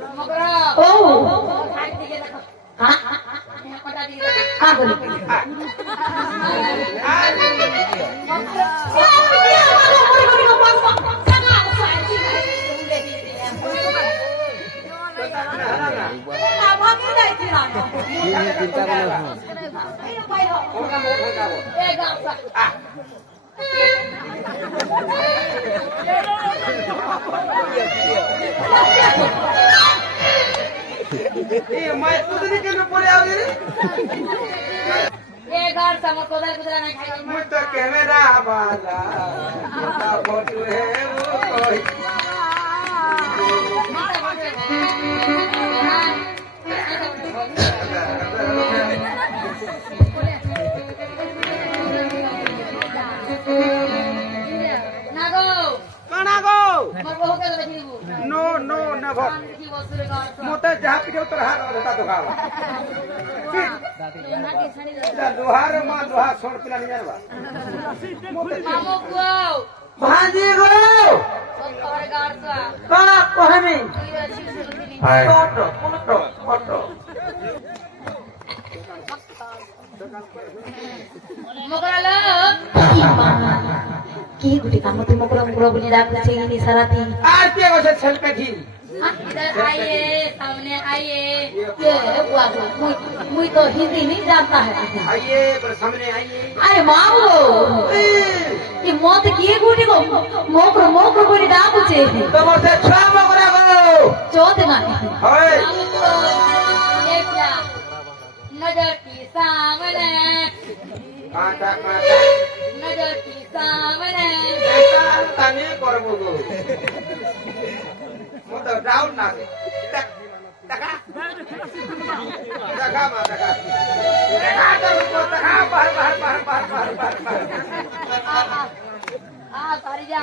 ओ हाँ हाँ बोलो ये मैं खुद नहीं करने पड़े आवे रे ये घर समझ को कुदरा नहीं खाएगा मुझ तो कैमरा वाला छोटा फोटो है वो कोई नो नो नेवर मोते जहाँ पीछे उतर हार होता तो खावा दुहार माँ दुहार सोन पिला नहीं जानवा भाजी गो कहाँ कहने फोटो फोटो फोटो मोकराला की गुटी काम तो मोकरा बुनी रात से ही नहीं सराती आज के वजह छल पे थी इधर आइए सामने आइए ये बुआ मुझे तो हिंदी नहीं जानता है आइए पर सामने आइए अरे मामू ये मौत की गुटी को मोकरो बुनी रात से तो मुझे छह मोकरा गो चौथ ना हाय ये क्या नजर की सामने कांटा नजर की सामने तने करबो गो मत डाउन ना टका टका मा टका तो टका बाहर सारी जा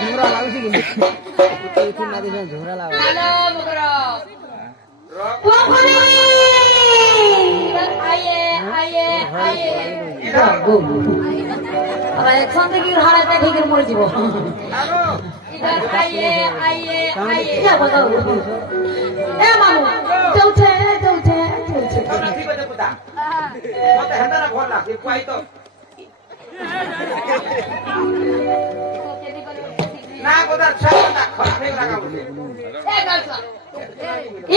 झुमरा लागसी कि इथि माथि झुमरा लाग हेलो मुकरो आइए इधर अब एक संत की हालत है ठीक है मर जीवो हेलो इधर आइए क्या बताओ ए मामू चौथे नहीं बजे पुता मत हेंदरा भोला कि कोई तो ना गोदर छाता खराब नहीं लगा मुझे ए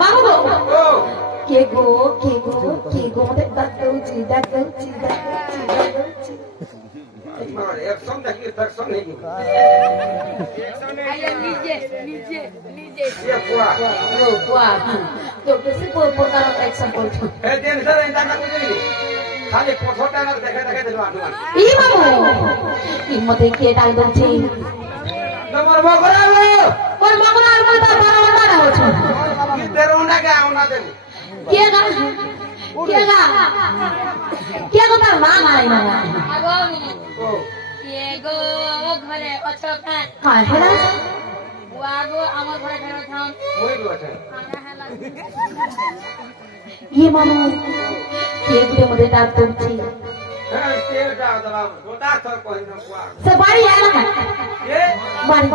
मामू गो ओ के गो मते दादौची और एक सम देखिए तक सम नहीं आइए नीचे ये पुआ बुआ तो कैसे पोता एक्शन करछो ए दिन सर इंदा ना कुछ नहीं खाली पोछोटा ना देखे दिलवा दुआ ई मामू ई मते के डाल दौची नंबर मगरा लो और मगरा मता बारा ना होछो कि तेरो ना के आउना दे क्या तार नाम आए ना ओ ये गो घरे अच्छा खान हां हेला बुआगो हमर घरे खाना खान मोई बैठे ये मामू के गुटे मते तार तुमची हां के जा दला छोटा सर कोई ना पुआ से बाड़ी आला ये बाड़ी ए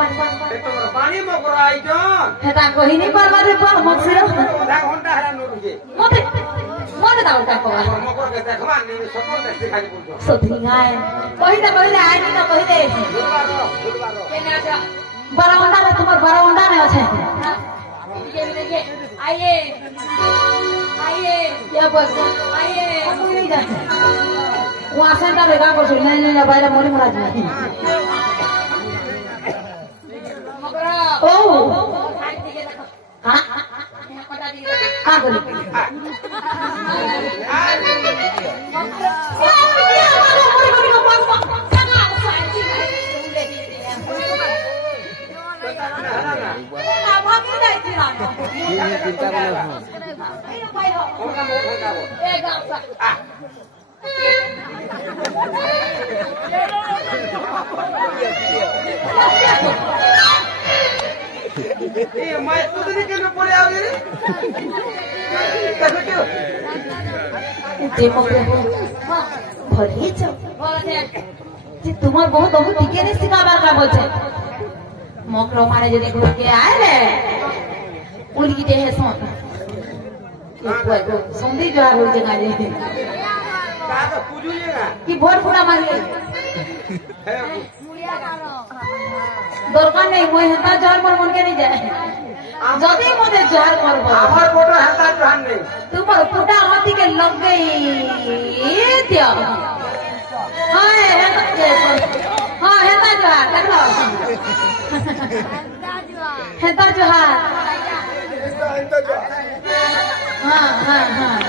तो पानी मगरा आई जान हेता कोही नहीं परवा दे पर मक्सिरो आधा घंटा हरा नो रुके मते दाउ ता को मगर के देखवा नहीं सको देख खाली बोल दो सोधी आए कोही ना कोही आए नहीं ना कोही दे बुधवारो केना जा बड़ा अंडा रे तुम्हार बड़ा अंडा नहीं আছে ये आइए क्या बोल आइए कोई नहीं जाते वहां से अंडा लगा को नहीं बाहर मोरी मरा जाए ओ हां हां बोलो ये मैं खुद नहीं करने पड़े आवे रे देखो क्यों जे मगे ভরি যাও যে তোমার বহু তবু টিকে নে শিখাবার কা বলছে মকর মানে যদি ঘুরকে আইলে উলগিতে হে সোন সন্ধি জোয়ার হয়েছে কাজে কি ভোট ফুলা মারলে দরকার নেই মই হেতা জোয়ার মোর মনকে নিয়ে যায় যদি মধ্যে জোয়ার করবো আমার ফটো হেতা জোয়ার নেই তোমার ফোটা আমার দিকে লগ গই দিও হ্যাঁ হেতা জোয়ার দেখো হেতা জোয়ার हाँ हाँ हाँ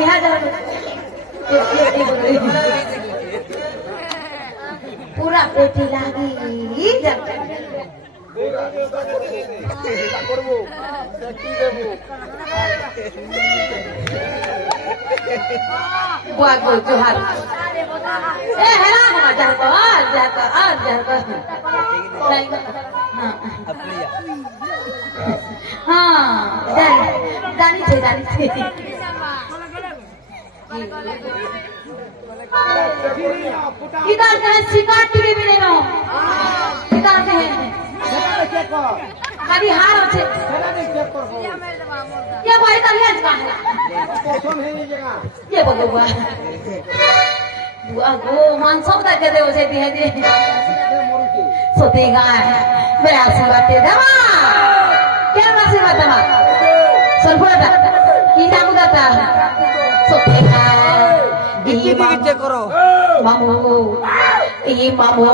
यहाँ जा पूरा पेटी लागी बुआ को जोहार ए हेला ना जा को हाँ जानी थे किधर से शिकार टिके भी नहीं हो किधर से है खाली हार होते ये भाई तभी आज का है ये बोलो बुआ बुआ को मानसों तक के दे उसे दिया जी सोतेगा मैं आशीर्वाद दे दूँगा क्या आशीर्वाद दूँगा Sunpura kita muda tak soteka ini kita koro mamu ini mamu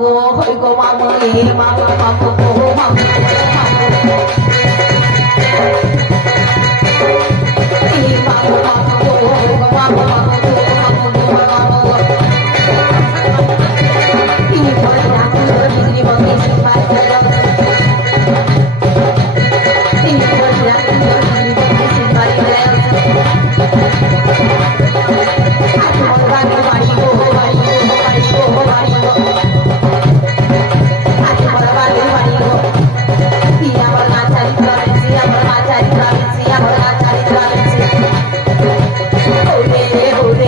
go hoi go mamu ini mamu go mamu ini mamu go hoi go mamu ini boleh aku ini boleh simpan ini boleh aku Hore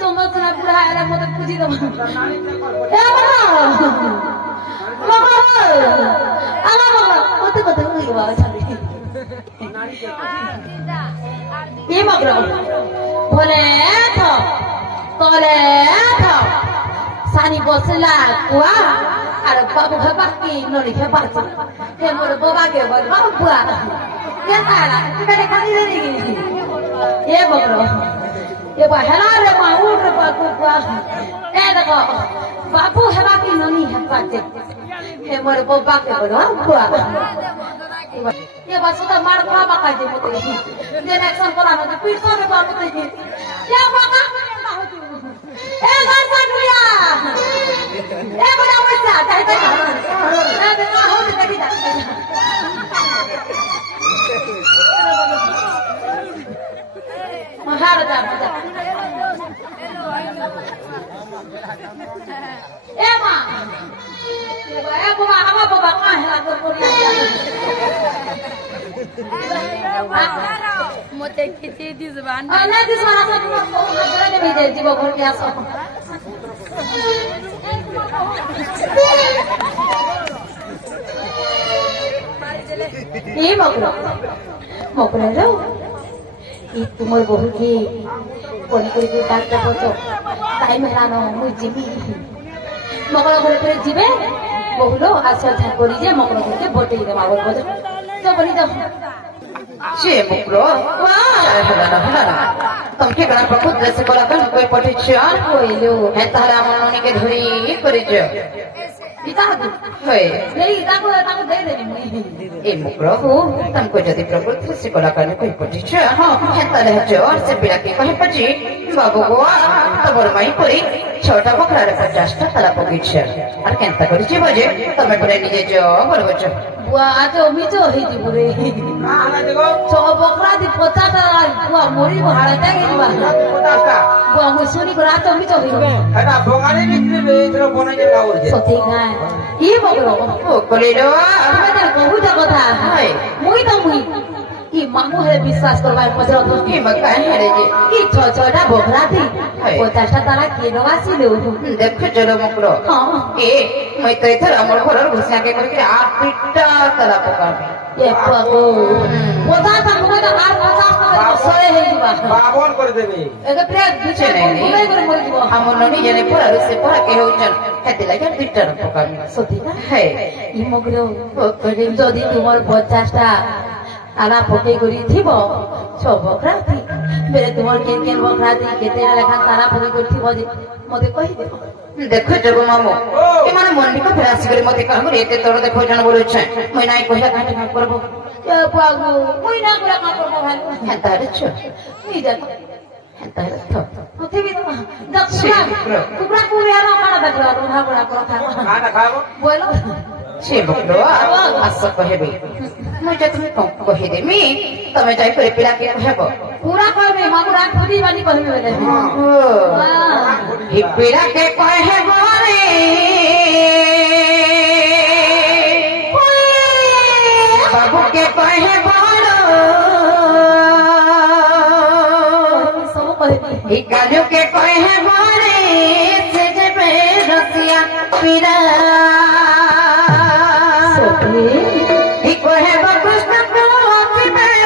তোমার সোনা বুড়া এলা মতো খুঁজি দেবো আমার বাবা কত কথা হয়ে বাবা ছাড়ি ये मगरो बोले तो बोले तो सानी बसला कुआ अरे बाबू है बाकी नोनी है बाकी ये मोर बाबा के बोल बाबू कुआ क्या ताला मेरे खाली रहेगी ये मगरो ये बहला रे माऊ रे बाबू कुआ ए देखो बाबू है बाकी नोनी है बाकी ये मोर बाबा के बोल बाबू कुआ ये बस उधर मार खा बाका जी मुझे ये नेक्स्ट कोला मुझे पीछे में बाबू मुझे क्या बाका ए बाबा दुनिया ए बड़ा मजा चाहते हैं ना देखा हो तो देखी जा महाराजा मजा ए माँ ए बाबा हमारा बाबा कहाँ है ना तो कोरिया मोते खिची दिसबान ना दिसबान असं नजरा ने भेजे जीव घर के असं ये मगरो मगरो रो ये तुमर बहु की कोनी कोनी की डाक्टर पचो टाइम हेलानो मुई जिबी मगरो घर पे जिबे बहुलो आशा था करी जे मगरो घर के बटेई दे मावर बजे तो बनी दो चे मुकरो हला तुम के गणा प्रभु जैसे कोला कन कोई पठी छ कोइलो है तारा मनोनी के धरी करी जो इता होय नहीं इता को दे देनी मुई ए मुकरो तुमको जदी प्रभु जैसे कोला कन कोई पठी छ हां है तारे जो से पिला के कहे पची बाबू गो तो बड़ माई परी छोटा बकरा रे 50 टा तला पगी छ और केनता करी छी बजे तमे परे निजे जो बोल बच्चो बुआ आज मिचो ही दी बुरे आना देखो छो बकरा दी 50 टा बुआ मोरी को हाड़ता गेली बा 50 टा बुआ मु सुनी को रात मिचो ही এটা বগাড়ি বিক্রি বেচলো বনাইতে কাউর যে সত্যি গায় ই বকরো ओ कोलेरो তুমি তো বহুটা কথা हाय মুই তো মুই কি মামু হে বিশ্বাস করবাই পছর তো की मकान है रे কি ছটা বকরা দি हाय 50 টা তারা কি নবাসিলো देख चलो मुकरो हां ए मैं तो इधर अमर घर घुसिया के करके 8 पिट्टा तला पका ये पागो पोता ता मुके तो 50 टा सोए हे दिबा বাবন করে দেবে एगे प्रेत बिचे घुमे कर मर दिबो हम ननी जने परा से परा के होचन हेते लगे पिट्टा पका সত্যি না है ই মগরো যদি তোমার 50 টা আলা পকে করি থিব সব বকরাতি বেলে তোমার কেন কেন বকরাতি কেতে লেখা তারা পকে করি থিব যে মতে কই দেব देखो जब मामो ए माने मन को फेरास करे मते कहम रे ते तोर देखो जन बोलो छ मैं नाइ कहिला काटे काम करबो ए पागो कोई ना कुरा का करबो भाई हेता रे छ नी जा हेता रे तो मते भी तो दक्षिणा कुकरा कुरिया ना काना दक्षिणा रोहा बड़ा কথা খানা খাবো बोलो छे बकरो आस कहबे मुझे तुम्हें कह दे मी तमे जाई करे पिला के कहबो पूरा कहबे मामू रात खुदी बानी कहबे बेले ही पिला के कहबो रे बाबू के कहबो सब कहबे ही काजू के कहबो रे से जे रसिया पिला ही कहबो कृष्ण को में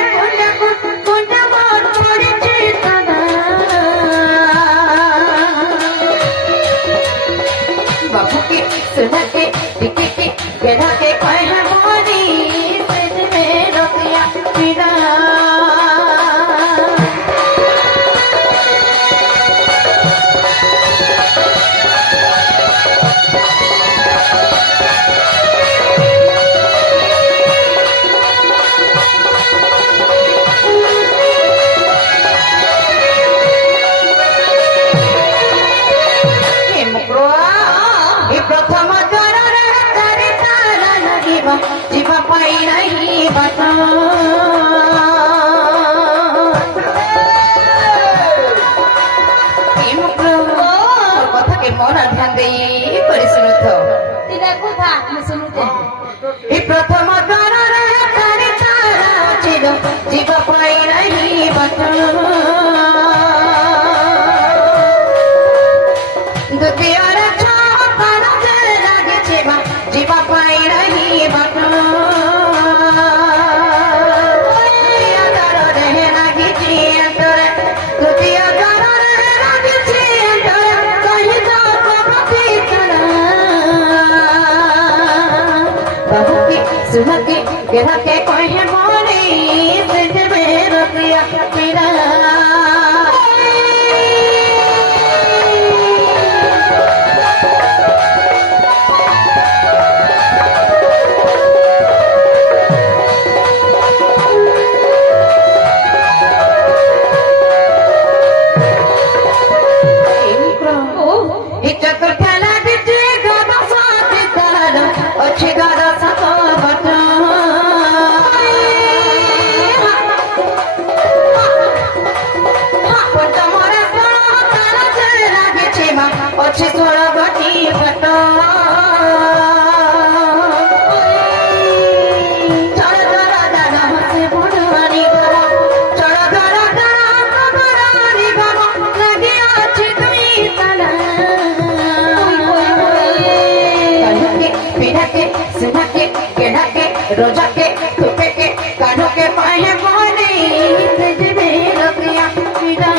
कुंड मोर छोड़ी चेतना बाबू की सुना के टिके के गेधा के कहबो रे से जे रसिया पिला जीवा पाई नहीं बता कथा के मन ध्यान दे कर सुनु तो तिला কথা আমি শুনুতে ही प्रथम द्वार रे तारे तारा चिलो जीवा पाई नहीं बता केरा के कहे मोरी सिज में रतिया पीड़ा रोजा के तुपे के कानों के पाए मोने सिज में रतिया पीड़ा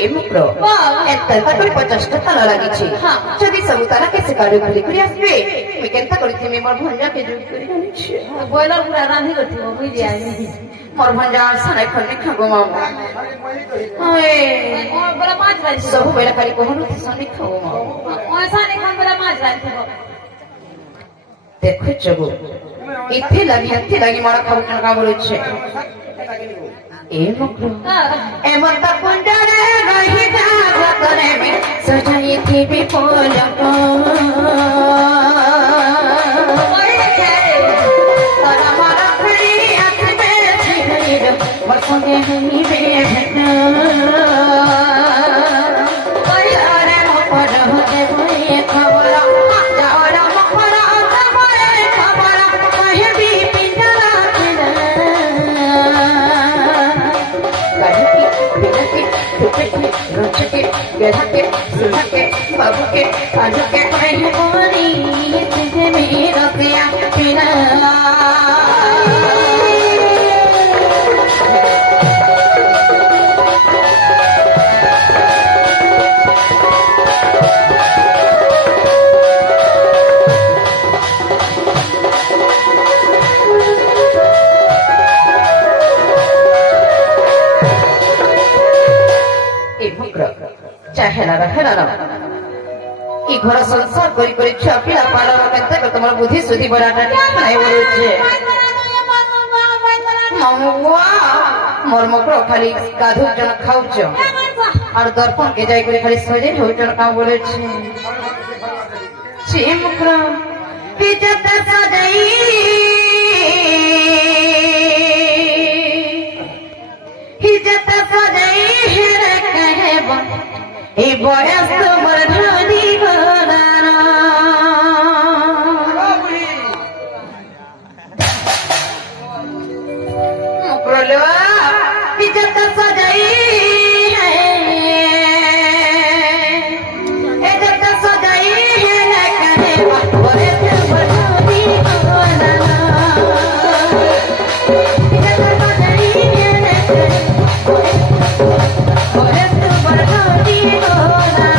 ए मुक्रो एंतर पर 50 ताला लागिछि जदि सब ताला के शिकार खुली खुली आसबे मी केनता करिथि मे मोर भंजा के जुट करि छै बॉयलर पूरा रांधी करथिबो बुझि आइ मोर भंजा सने खने खागो मामा ओए और बड़ा माछ रांधी सब बेला खाली कहनु थि सने खागो मामा ऐसा नहीं खान बड़ा माछ रांधी देखो जगो इथे लगी मारा खाऊ का बोले छै ए मुक्रो ए मत कुंडरे रही जा करे में सजाई थी विपुल को तारा मारा खड़ी आंख में छिड़े बरसों ही बेहना अरे मोपर होते हुए खबर जाओ मोपर होते खबर कहे भी पिंजरा बाबू के काजू के कहे मोरी तुझे मेरा पिया पिला हेला ई घर संसार करी करी छुआ पिला पालन केते तमर बुद्धि सुधी बड़ाटा खाए बोलुछे ममुआ मोर मकरो खाली काधु जन खाउछ और दर्पण के जाई करी खाली सजे होटल का बोलुछे छी मकरो इज्जत सजाई इज्जत सजाई है कहबा ए बयस बरधानी बदाना मुकरलवा इज्जत सजाई है इज्जत सजाई है कहे बयस बरधानी बदाना इज्जत सजाई है कहे बयस बरधानी बदाना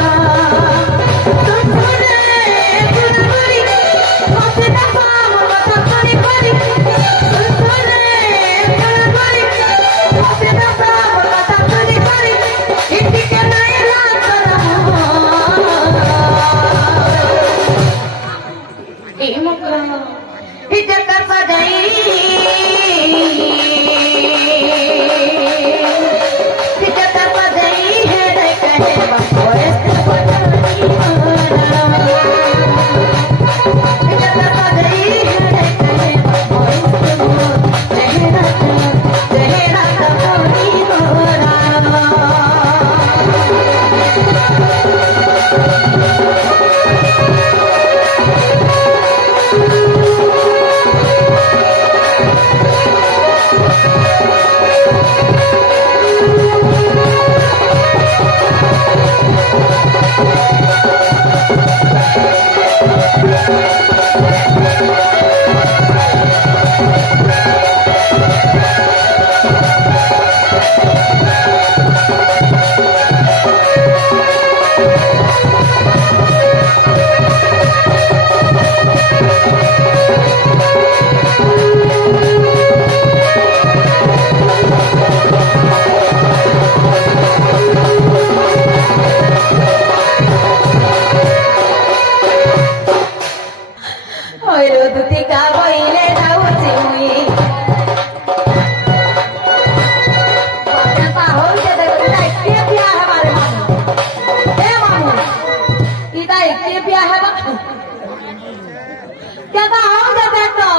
क्या हो जाता तो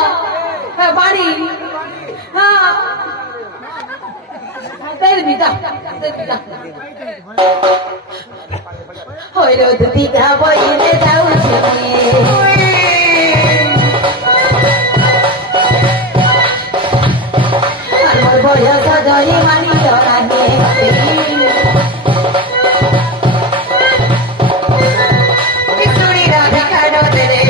बाड़ी हाँ तेरे बिता होइलो दुती का बोइले जाऊ छे আমার বয়স জয় মানি জড়াহে কিশোরী রাধা কানো তেরে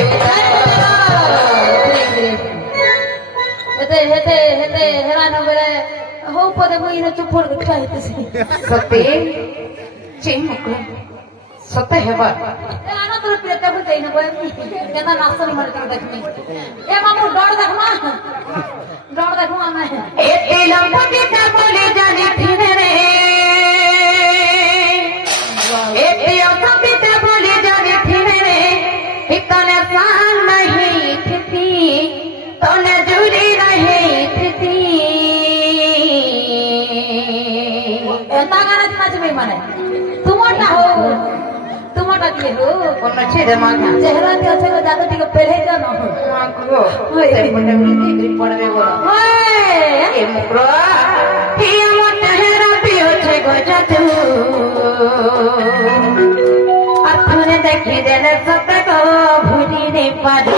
হেতে হেতে হেতে হেরানো বেলে হো পদে বইরে চুপড় উঠা হেতেছে সত্যি চিমুক সত্য হেবা আনা তোর পেটে বুঝাই না বই কেনা নাচন মার দেখনি এ মামু ডর দেখনা না এতে লম্পটিটা বলে জানি ফিরে রে এতে অসপিটা বলে জানি ফিরে রে ইতনে সান नहीं थी तोने जुड़ी रही थी এটা গানা নাচবে মানে তোমারটা দিয়ে হো কোন ছেড়ে মাথা চেহারা দিয়ে আছে জাদু টিকে পেড়ে জানো মাগো সে মনে ডিগ্রি পড়বে বলো এ মুকরা কি আমার চেহারা পিওছে গজাতু আর তুনে দেখি দেলে সত কো ভুলি রে পারি